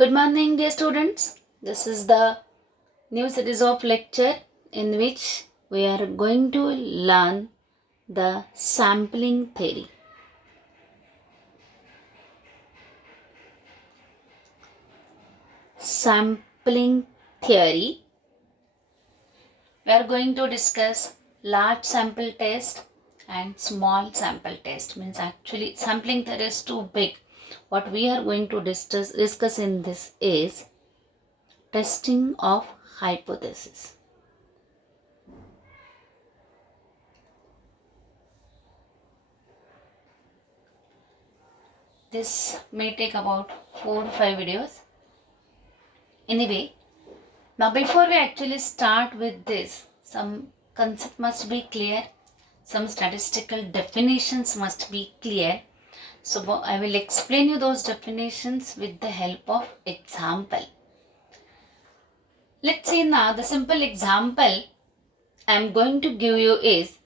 Good morning, dear students. This is the new series of lecture in which we are going to learn the sampling theory. Sampling theory. We are going to discuss large sample test and small sample test. Means actually sampling theory is too big. What we are going to discuss in this is testing of hypothesis. This may take about 4 to 5 videos. Anyway, now before we actually start with this, some concept must be clear, some statistical definitions must be clear. So I will explain you those definitions with the help of example. Let's see now the simple example I am going to give you is,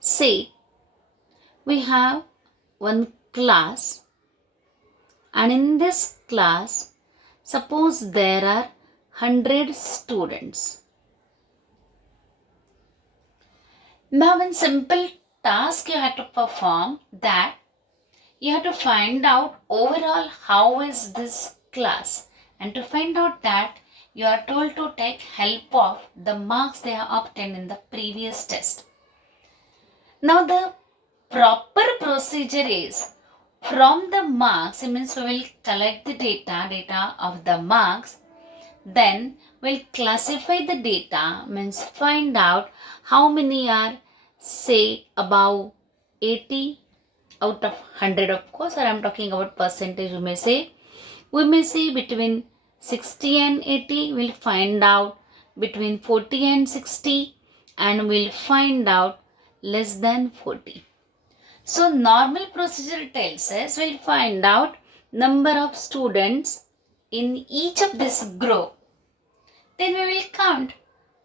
say we have one class, and in this class suppose there are 100 students. Now one simple task you have to perform, that you have to find out overall how is this class, and to find out that you are told to take help of the marks they have obtained in the previous test. Now the proper procedure is, from the marks, it means we will collect the data of the marks, then we'll classify the data, means find out how many are, say, above 80 out of 100, of course, or I'm talking about percentage. We may say between 60 and 80. We'll find out between 40 and 60, and we'll find out less than 40. So normal procedure tells us we'll find out number of students in each of this group. Then we will count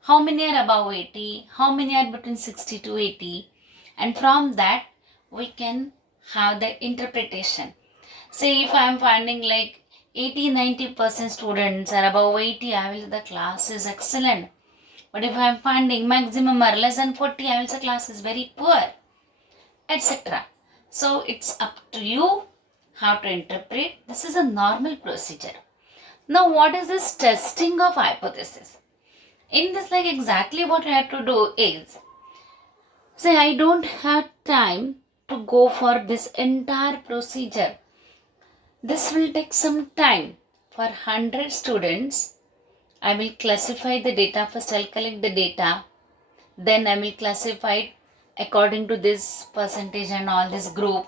how many are above 80, how many are between 60 to 80, and from that we can have the interpretation. Say if I am finding like 80-90% students are above 80, I will say the class is excellent. But if I am finding maximum or less than 40, I will say class is very poor, etc. So it's up to you how to interpret. This is a normal procedure. Now what is this testing of hypothesis? In this, like, exactly what you have to do is, say I don't have time to go for this entire procedure. This will take some time. For 100 students, I will classify the data. First I'll collect the data. Then I will classify it according to this percentage and all this group.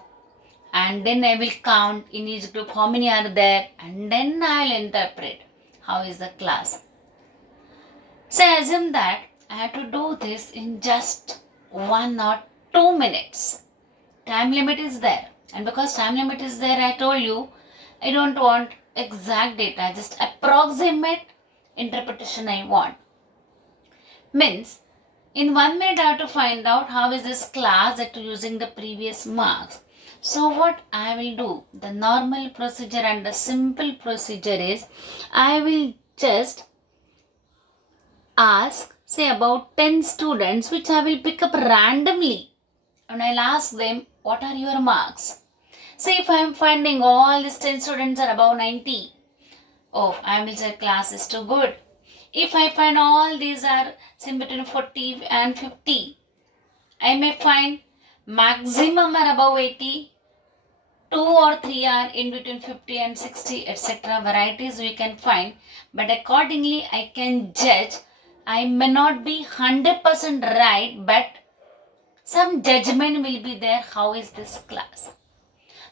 And then I will count in each group how many are there. And then I will interpret how is the class. So assume that I have to do this in just 1 or 2 minutes. Time limit is there. And because time limit is there, I told you, I don't want exact data, just approximate interpretation I want. Means, in 1 minute I have to find out how is this class that using the previous marks. So what I will do, the normal procedure and the simple procedure is, I will just ask, say, about 10 students which I will pick up randomly, and I'll ask them, what are your marks? Say if I am finding all these 10 students are above 90, oh, I will say class is too good. If I find all these are in between 40 and 50, I may find maximum are above 80, 2 or 3 are in between 50 and 60, etc. Varieties we can find, but accordingly I can judge. I may not be 100% right, but some judgment will be there. How is this class?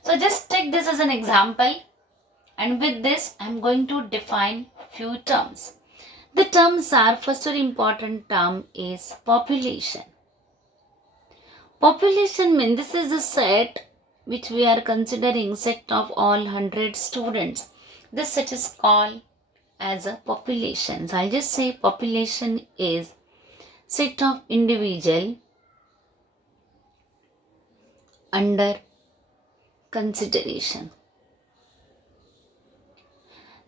So just take this as an example, and with this I am going to define few terms. The terms are, first very important term is population. Population means this is a set which we are considering, set of all 100 students. This set is called as a population. So I'll just say population is set of individual under consideration.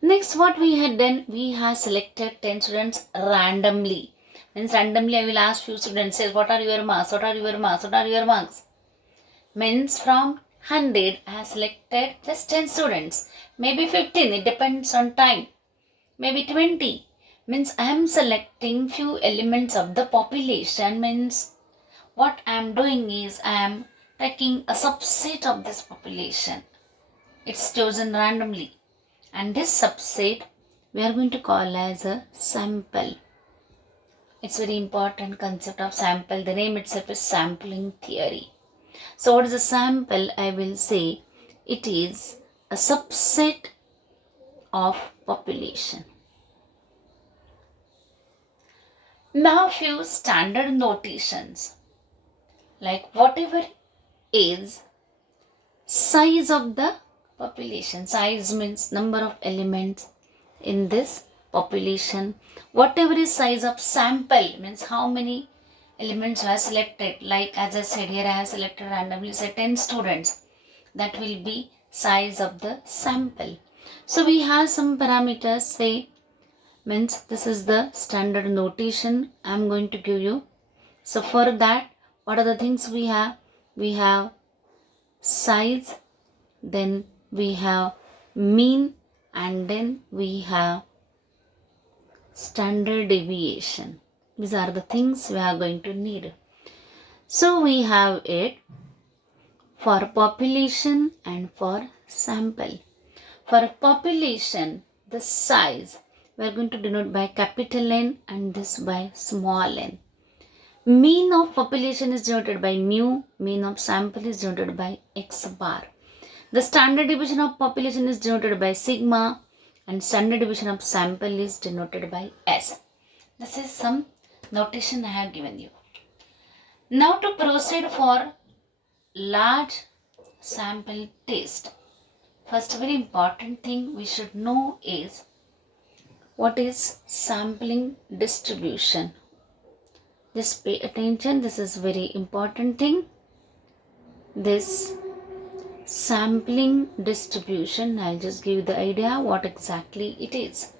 Next, what we had done, we have selected 10 students randomly. Means randomly I will ask few students, say, what are your marks? What are your marks? What are your marks? Means from 100 I have selected just 10 students. Maybe 15, it depends on time. Maybe 20. Means I am selecting few elements of the population. Means what I am doing is I am taking a subset of this population. It's chosen randomly. And this subset we are going to call as a sample. It's very important concept of sample. The name itself is sampling theory. So what is a sample? I will say it is a subset of population. Now few standard notations, like whatever is size of the population. Size means number of elements in this population. Whatever is size of sample means how many elements were selected. Like as I said here, I have selected randomly say 10 students. That will be size of the sample. So we have some parameters, say means this is the standard notation I am going to give you. So for that, what are the things we have? We have size, then we have mean, and then we have standard deviation. These are the things we are going to need. So we have it for population and for sample. For population, the size we are going to denote by capital N and this by small n. Mean of population is denoted by mu, mean of sample is denoted by x bar. The standard deviation of population is denoted by sigma and standard deviation of sample is denoted by s. This is some notation I have given you. Now to proceed for large sample test. First very important thing we should know is what is sampling distribution. Just pay attention, this is very important thing. This sampling distribution, I'll just give you the idea what exactly it is.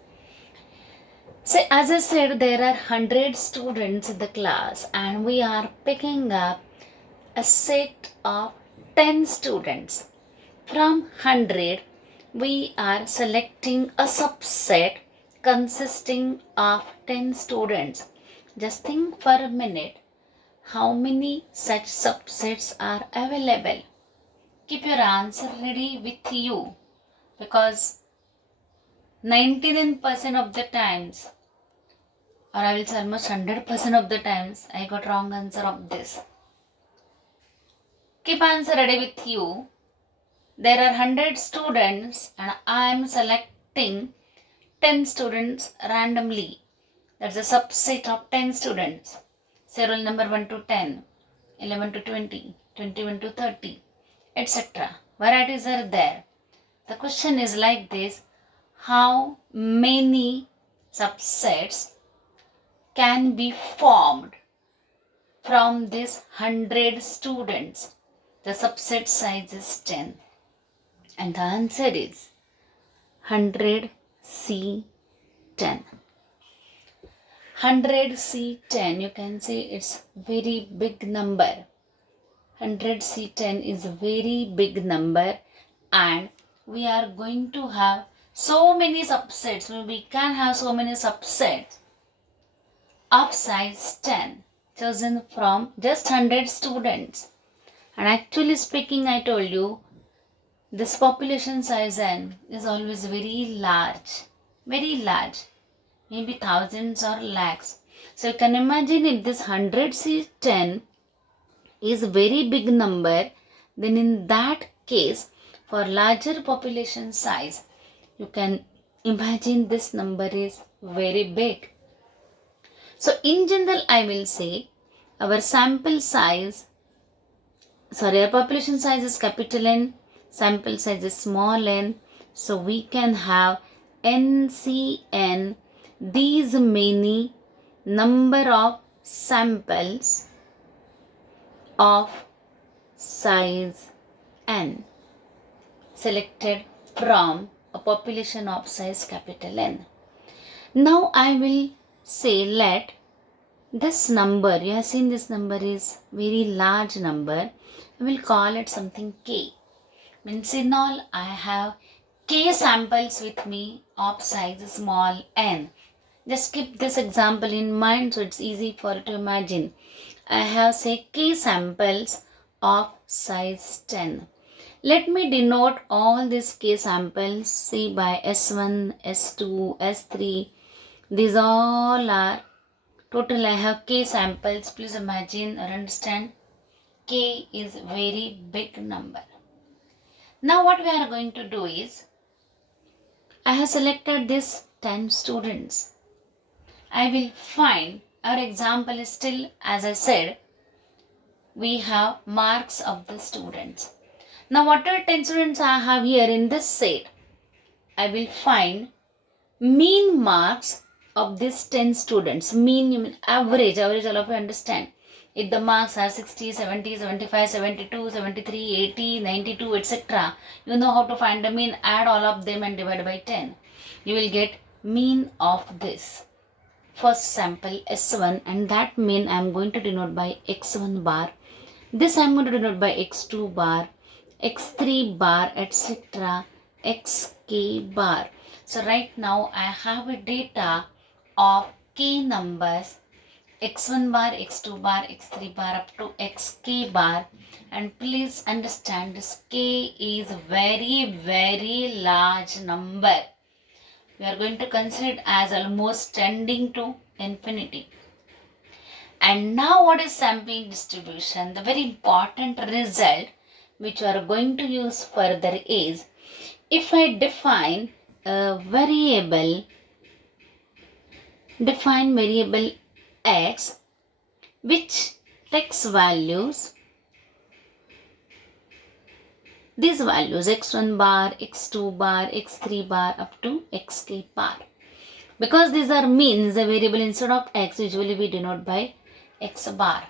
So as I said, there are 100 students in the class and we are picking up a set of 10 students. From 100, we are selecting a subset consisting of 10 students. Just think for a minute, how many such subsets are available? Keep your answer ready with you, because 99% of the times, or I will say almost 100% of the times, I got wrong answer of this. Keep answer ready with you. There are 100 students and I am selecting 10 students randomly. That's a subset of 10 students. Say roll number 1 to 10, 11 to 20, 21 to 30, etc. Varieties are there. The question is like this: how many subsets can be formed from these 100 students? The subset size is 10. And the answer is 100C10. 100C10, you can say it's very big number. 100C10 is a very big number and we are going to have so many subsets. We can have so many subsets of size 10 chosen from just 100 students. And actually speaking, I told you, this population size n is always very large, maybe thousands or lakhs. So you can imagine if this 100C10 is a very big number, then in that case, for larger population size, you can imagine this number is very big. So in general, I will say our sample size, our population size is capital N, sample size is small n. So we can have NCN, these many number of samples of size n selected from a population of size capital N. Now I will say let this number, you have seen this number is very large number, I will call it something K. Means in all I have K samples with me of size small n. Just keep this example in mind so it's easy for you to imagine. I have say K samples of size 10. Let me denote all these K samples, see by S1, S2, S3. These all are total. I have K samples. Please imagine or understand K is very big number. Now what we are going to do is, I have selected this 10 students. I will find, our example is still, as I said, we have marks of the students. Now what are 10 students I have here in this set? I will find mean marks of these 10 students. Mean, you mean average all of you understand. If the marks are 60, 70, 75, 72, 73, 80, 92, etc. You know how to find the mean, add all of them and divide by 10. You will get mean of this. First sample S1 and that mean I am going to denote by X1 bar. This I am going to denote by X2 bar, X3 bar, etc. Xk bar. So right now I have a data of K numbers X1 bar, X2 bar, X3 bar up to Xk bar, and please understand this K is very large number. We are going to consider it as almost tending to infinity. And now what is sampling distribution? The very important result which we are going to use further is, if I define a variable, x which takes values, these values x1 bar, x2 bar, x3 bar up to xk bar. Because these are means, a variable instead of x usually we denote by x bar.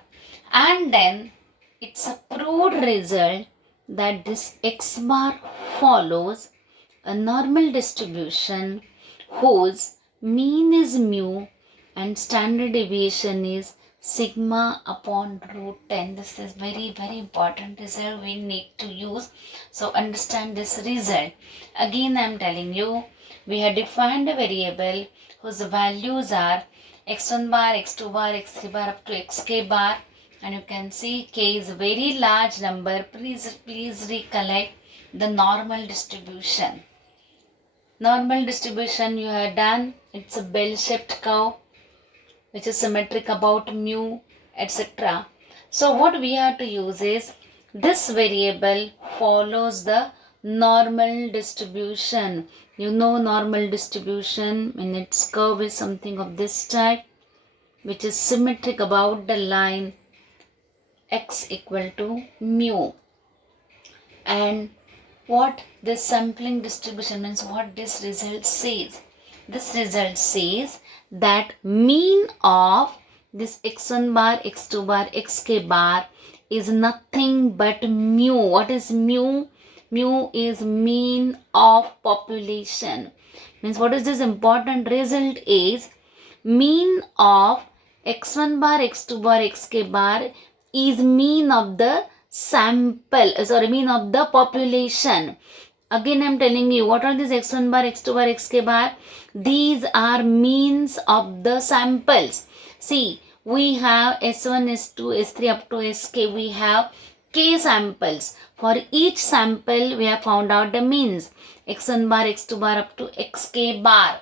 And then it's a proved result that this x bar follows a normal distribution whose mean is mu and standard deviation is sigma upon root 10. This is very important result we need to use. So understand this result. Again I am telling you, we have defined a variable whose values are x1 bar, x2 bar, x3 bar up to xk bar, and you can see k is a very large number. Please recollect the normal distribution. Normal distribution you have done, it's a bell-shaped curve which is symmetric about mu, etc. So what we have to use is, this variable follows the normal distribution. You know normal distribution when its curve is something of this type which is symmetric about the line x equal to mu. And what this sampling distribution means, what this result says? This result says that mean of this x1 bar, x2 bar, xk bar is nothing but mu. What is mu? Mu is mean of population. Means what is this important result is, mean of x1 bar, x2 bar, xk bar is mean of the mean of the population. Again I am telling you, what are these x1 bar, x2 bar, xk bar? These are means of the samples. See, we have S1, S2, S3 up to Sk. We have K samples. For each sample, we have found out the means. X1 bar, X2 bar up to Xk bar.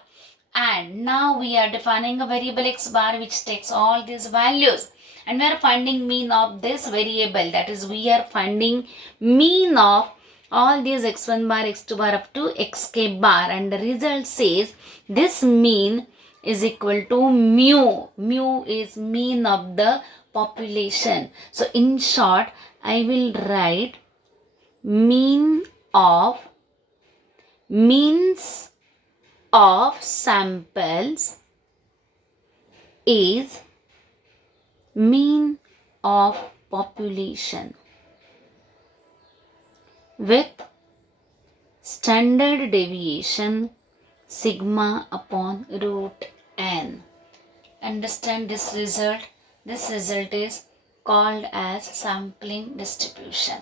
And now we are defining a variable x bar which takes all these values. And we are finding mean of this variable. That is, we are finding mean of all these x1 bar, x2 bar up to xk bar. And the result says this mean is equal to mu. Mu is mean of the population. So in short, I will write means of samples is mean of population with standard deviation sigma upon root n. Understand this result? This result is called as sampling distribution.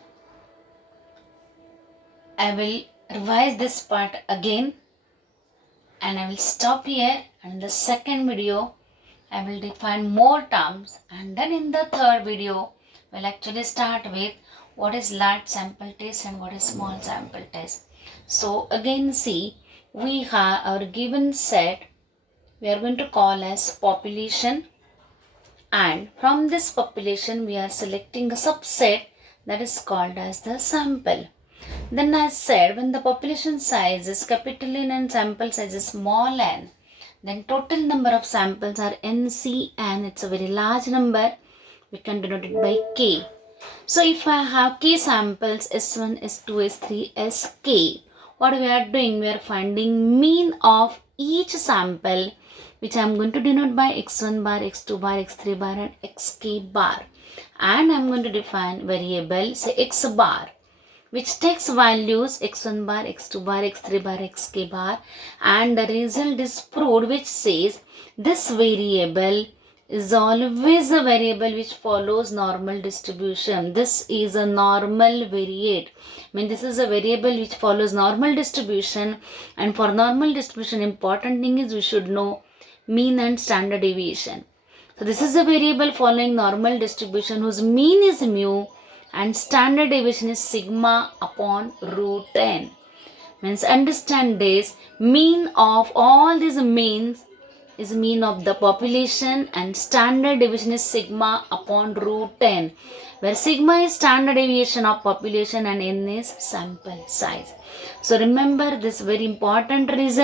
I will revise this part again and I will stop here, and in the second video I will define more terms, and then in the third video we'll actually start with what is large sample test and what is small sample test. So again see, we have our given set we are going to call as population, and from this population we are selecting a subset that is called as the sample. Then as said, when the population size is capital N and sample size is small n, then total number of samples are NCN. It's a very large number. We can denote it by K. So if I have K samples, S1, S2, S3, Sk, what we are doing? We are finding mean of each sample, which I am going to denote by x1 bar, x2 bar, x3 bar and xk bar. And I am going to define variable, say x bar, which takes values x1 bar, x2 bar, x3 bar, xk bar, and the result is proved, which says this variable is always a variable which follows normal distribution. This is a normal variate. This is a variable which follows normal distribution, and for normal distribution important thing is we should know mean and standard deviation. So this is a variable following normal distribution whose mean is mu and standard deviation is sigma upon root n. Means understand this, mean of all these means is mean of the population and standard deviation is sigma upon root n, where sigma is standard deviation of population and n is sample size. So remember this very important result.